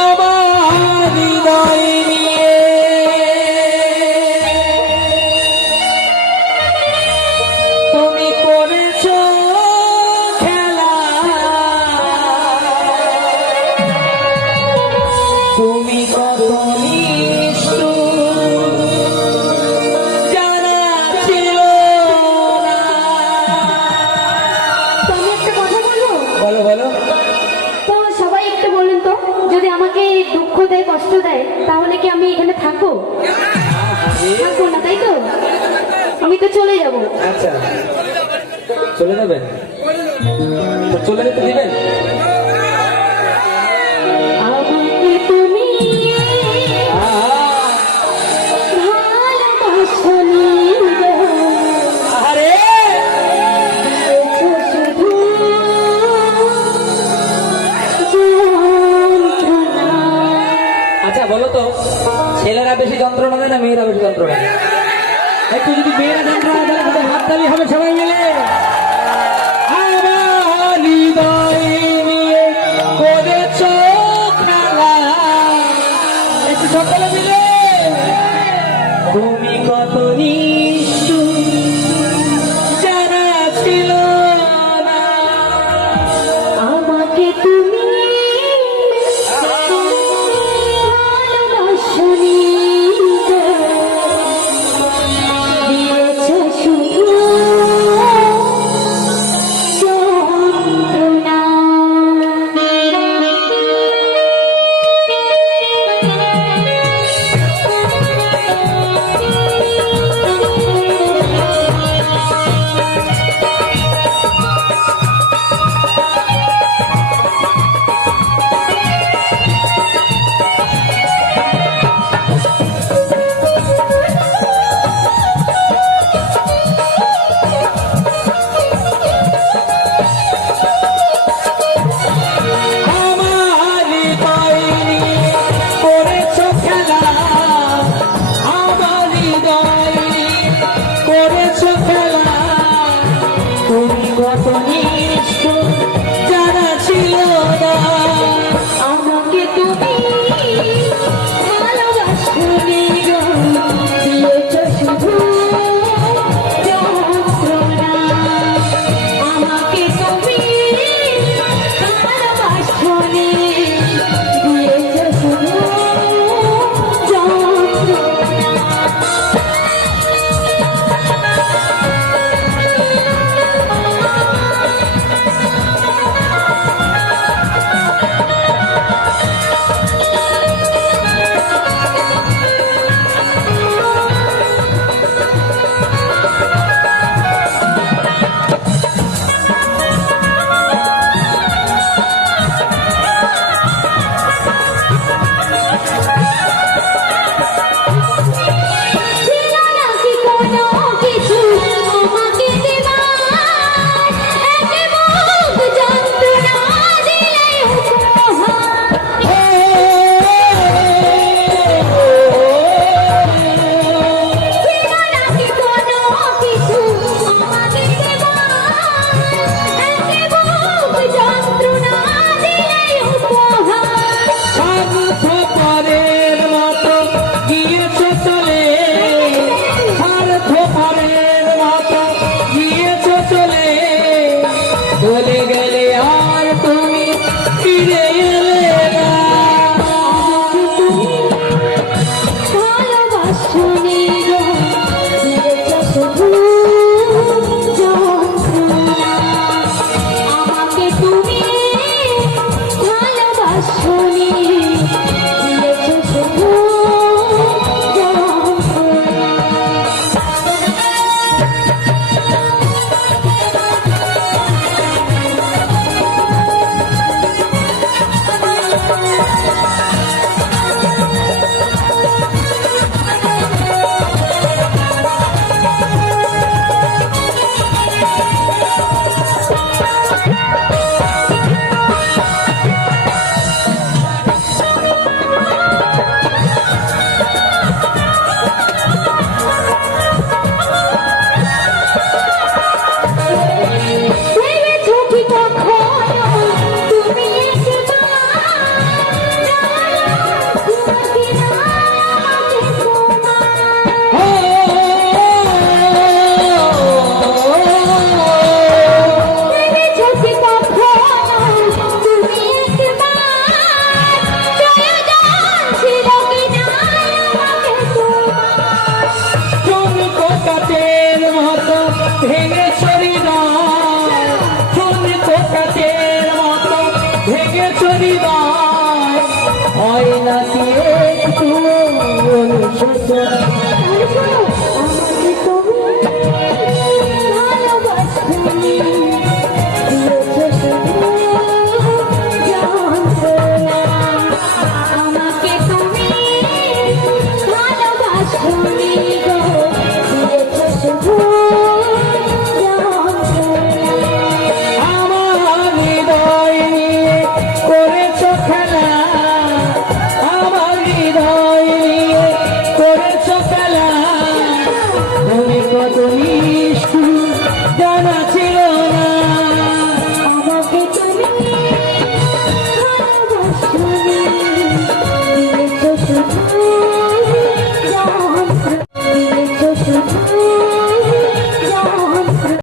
আমার কষ্ট দেয়, তাহলে কি আমি এখানে থাকব? থাকব না, তাই তো? আমি তো চলে যাব। আচ্ছা। চলে যাবেন? চলে যেতে দিবেন? যন্ত্রণা দেয় না মেয়েরা বেশি যন্ত্রণা একটু যদি মেয়েরা যন্ত্রণা দেয়, তাহলে হাত তালি হবে সবাই মিলে। কত 嗯。